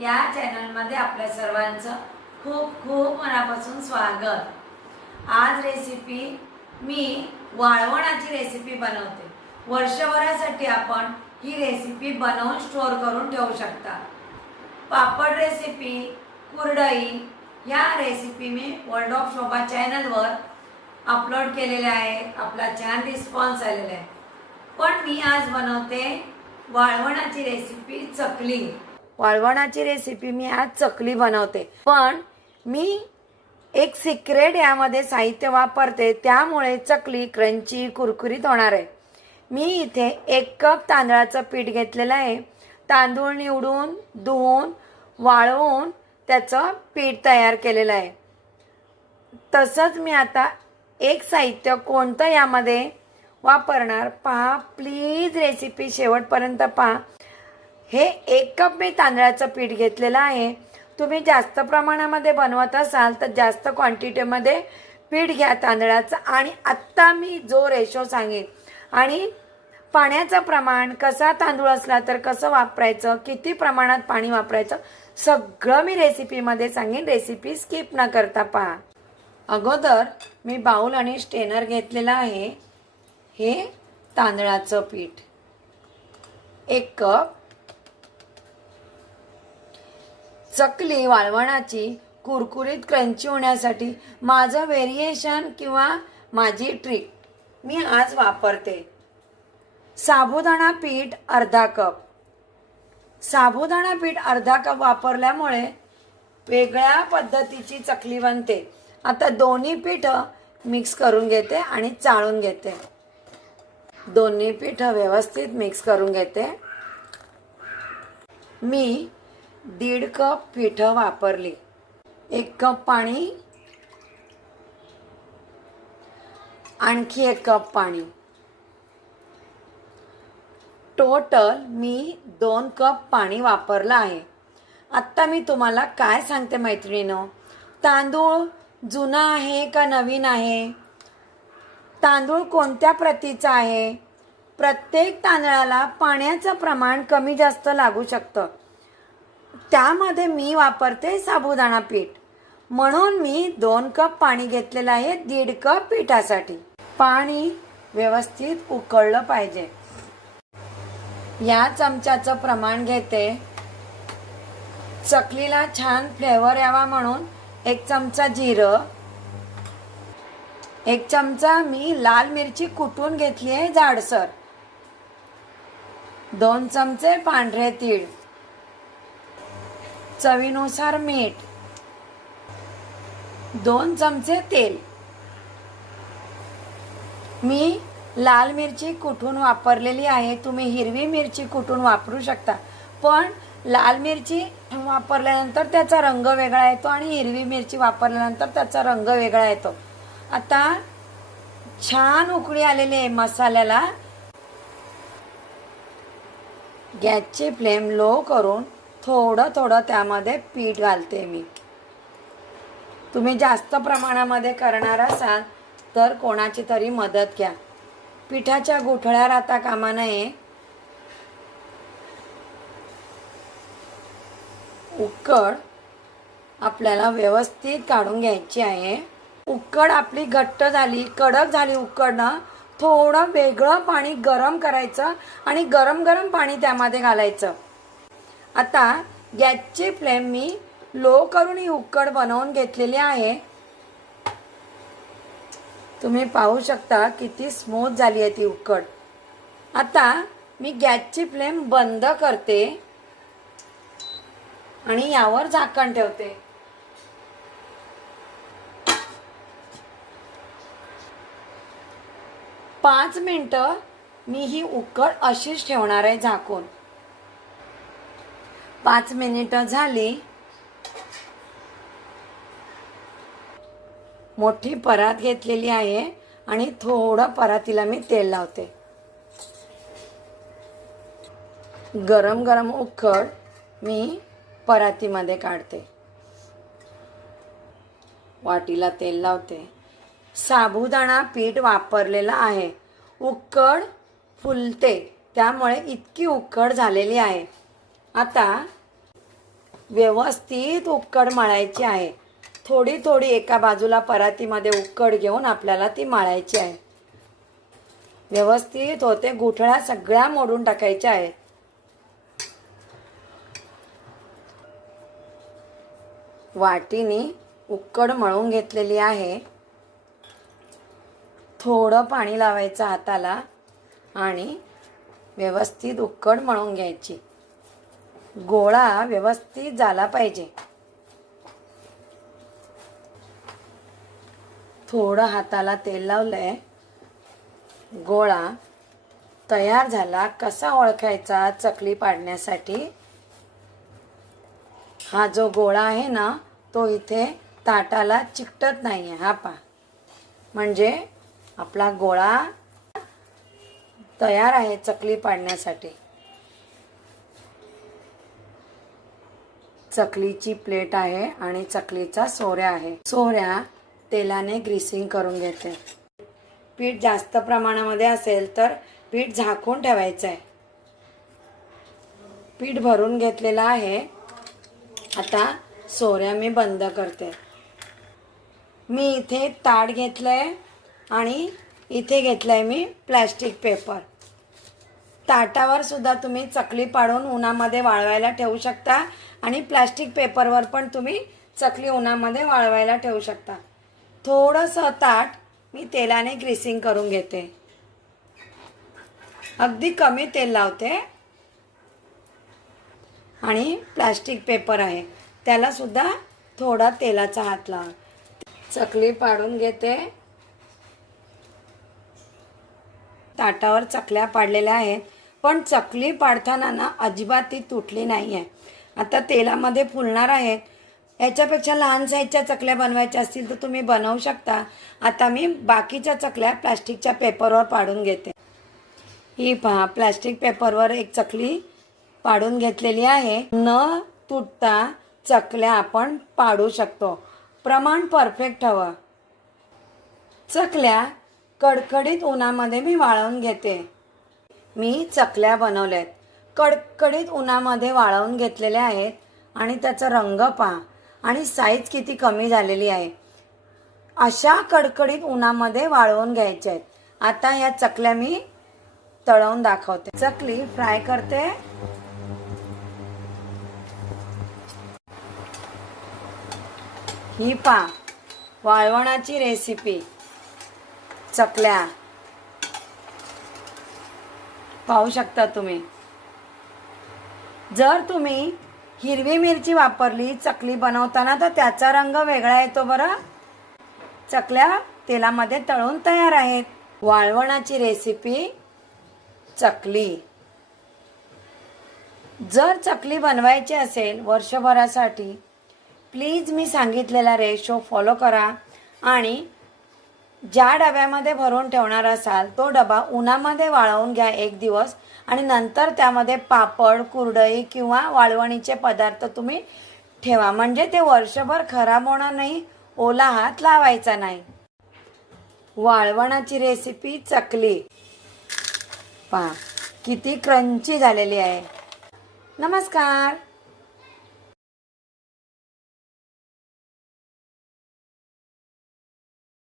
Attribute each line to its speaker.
Speaker 1: या चॅनलमध्ये आपल्या सर्वांचं खूप खूप मनापासून स्वागत. आज रेसिपी मी वाळवणाची रेसिपी बनवते. वर्षभरासाठी आपण ही रेसिपी बनवून स्टोअर करून ठेवू शकता. पापड रेसिपी कुरडई ह्या रेसिपी मी वर्ल्ड ऑफ शोभा चॅनलवर अपलोड केलेल्या आहे. आपला छान रिस्पॉन्स आलेला आहे. पण मी आज बनवते वाळवणाची रेसिपी चकली. वाळवणाची रेसिपी मी आज चकली बनवते. पण मी एक सिक्रेट यामध्ये साहित्य वापरते त्यामुळे चकली क्रंची कुरकुरीत होणार आहे. मी इथे एक कप तांदळाचं पीठ घेतलेलं आहे. तांदूळ निवडून धुवून वाळवून त्याचं पीठ तयार केलेलं आहे. तसंच मी आता एक साहित्य कोणतं यामध्ये वापरणार पहा. प्लीज रेसिपी शेवटपर्यंत पहा. हे एक कप मी तांदळाचं पीठ घेतलेलं आहे. तुम्ही जास्त प्रमाणामध्ये बनवत असाल तर जास्त क्वांटिटीमध्ये पीठ घ्या तांदळाचं. आणि आत्ता मी जो रेशो सांगेन. आणि पाण्याचं प्रमाण कसा तांदूळ असला तर कसं वापरायचं किती प्रमाणात पाणी वापरायचं सगळं मी रेसिपीमध्ये सांगेन. रेसिपी स्किप न करता पहा. अगोदर मी बाऊल आणि स्टेनर घेतलेलं आहे. हे तांदळाचं पीठ. एक कप चकली वाळवणाची कुरकुरीत क्रंची होण्यासाठी माझं व्हेरिएशन किंवा माझी ट्रिक मी आज वापरते. साबुदाणा पीठ अर्धा कप. साबुदाणा पीठ अर्धा कप वापरल्यामुळे वेगळ्या पद्धतीची चकली बनते. आता दोन्ही पीठं मिक्स करून घेते आणि चाळून घेते. दोन्ही पीठं व्यवस्थित मिक्स करून घेते. मी दीड कप पिठं वापरली. एक कप पाणी. आणखी एक कप पाणी. टोटल मी दोन कप पाणी वापरलं आहे. आत्ता मी तुम्हाला काय सांगते मैत्रिणीनं? तांदूळ जुना आहे का नवीन आहे? तांदूळ कोणत्या प्रतीचा आहे? प्रत्येक तांदळाला पाण्याचं प्रमाण कमी जास्त लागू शकतं. त्यामध्ये मी वापरते साबुदाणा पीठ. म्हणून मी दोन कप पाणी घेतलेलं आहे दीड कप पिठासाठी. पाणी व्यवस्थित उकळलं पाहिजे. या चमच्याचं प्रमाण घेते. चकलीला छान फ्लेवर यावा म्हणून एक चमचा जिरं. एक चमचा मी लाल मिरची कुटून घेतली आहे जाडसर. दोन चमचे पांढरे तीळ. चवीनुसार मीठ. दोन चमचे तेल. मी लाल मिरची कुठून वापरलेली आहे? तुम्ही हिरवी मिरची कुठून वापरू शकता? पण लाल मिरची वापरल्यानंतर त्याचा रंग वेगळा येतो आणि हिरवी मिरची वापरल्यानंतर त्याचा रंग वेगळा येतो. आता छान उकळी आलेली आहे मसाल्याला गॅसची फ्लेम लो करून थोडं थोडं त्यामध्ये पीठ घालते मी. तुम्ही जास्त प्रमाणामध्ये करणार असाल तर कोणाची तरी मदत घ्या. पिठाच्या गुठळ्या राहता कामा नये. उकड आपल्याला व्यवस्थित काढून घ्यायची आहे. उकड आपली घट्ट झाली कडक झाली उकडनं थोडं वेगळं पाणी गरम करायचं आणि गरम गरम पाणी त्यामध्ये घालायचं. आता गॅसची फ्लेम मी लो करून ही उकड बनवून घेतलेली आहे. तुम्ही पाहू शकता किती स्मूथ झाली आहे ती उकड. आता मी गॅसची फ्लेम बंद करते आणि यावर झाकण ठेवते. पाच मिनटं मी ही उकड अशीच ठेवणार आहे झाकून. पाच मिनिटं झाली. मोठी परात घेतलेली आहे आणि थोडं परातीला मी तेल लावते. गरम गरम उकड मी परातीमध्ये काढते. वाटीला तेल लावते. साबुदाणा पीठ वापरलेलं आहे. उकड फुलते. त्यामुळे इतकी उकड झालेली आहे. आता व्यवस्थित उकड मळायची आहे. थोडी थोडी एका बाजूला परातीमध्ये उकड घेऊन आपल्याला ती माळायची आहे. व्यवस्थित होते गुठळ्या सगळ्या मोडून टाकायच्या आहे. वाटीने उकड मळून घेतलेली आहे. थोडं पाणी लावायचं हाताला आणि व्यवस्थित उकड मळून घ्यायची. गोळा व्यवस्थित झाला पाहिजे. थोडं हाताला तेल लावलंय. गोळा तयार झाला. कसा ओळखायचा? चकली पाडण्यासाठी. हा जो गोळा आहे ना तो इथे ताटाला चिकटत नाही आहे हा पा म्हणजे आपला गोळा तयार आहे चकली पाडण्यासाठी. चकलीची प्लेट आहे आणि चकलीचा सोऱ्या आहे. सोऱ्या तेलाने ग्रीसिंग करून घेते. पीठ जास्त प्रमाणामध्ये असेल तर पीठ झाकून ठेवायचं आहे पीठ भरून घेतलेलं आहे. आता सोऱ्या मी बंद करते. मी इथे ताट घेतलंय आणि इथे घेतलंय मी प्लॅस्टिक पेपर. ताटावर सुद्धा तुम्ही चकली पाडून उन्हामध्ये वाळवायला ठेवू शकता. आणि प्लॅस्टिक पेपरवर पण तुम्ही चकली उन्हामध्ये वाळवायला ठेवू शकता. थोडंसं ताट मी तेलाने ग्रीसिंग करून घेते. अगदी कमी तेल लावते. आणि प्लॅस्टिक पेपर आहे. त्याला सुद्धा थोडा तेलाचा हात लावा. चकली पाडून घेते. ताटावर चकल्या पाडलेल्या आहेत. पण चकली पाडताना ना अजिबात ती तुटली नाही आहे आता तेलामध्ये फुलणार आहेत याच्यापेक्षा लहान साईजच्या चकल्या बनवायच्या असतील तर तुम्ही बनवू शकता. आता मी बाकीच्या चकल्या प्लास्टिकच्या पेपरवर पाडून घेते. ही पहा प्लास्टिक पेपरवर एक चकली पाडून घेतलेली आहे. न तुटता चकल्या आपण पाडू शकतो. प्रमाण परफेक्ट हवं. चकल्या कडकडीत उन्हामध्ये मी वाळवून घेते. मी चकल्या बनवल्या आहेत कडकडीत उन्हामध्ये वाळवून घेतलेल्या आहेत आणि त्याचा रंग पहा. आणि साईज किती कमी झालेली आहे. अशा कडकडीत उन्हामध्ये वाळवून घ्यायच्या आहेत. आता या चकल्या मी तळवून दाखवते. चकली फ्राय करते. ही पा वाळवणाची रेसिपी चकल्या. पाहू शकता तुम्ही. जर तुम्ही हिरवी मिरची वापरली चकली बनवताना तर त्याचा रंग वेगळा येतो बरं. चकल्या तेलामध्ये तळून तयार आहेत. वाळवणाची रेसिपी चकली. जर चकली बनवायची असेल वर्षभरासाठी प्लीज मी सांगितलेला रेशो फॉलो करा आणि ज्या डब्यामध्ये भरून ठेवणार असाल तो डबा उन्हामध्ये वाळवून घ्या एक दिवस आणि नंतर त्यामध्ये पापड कुरडई किंवा वाळवणीचे पदार्थ तुम्ही ठेवा. म्हणजे ते वर्षभर खराब होणार नाही ओला हात लावायचा नाही. वाळवणाची रेसिपी चकली. पहा किती क्रंची झालेली आहे. नमस्कार.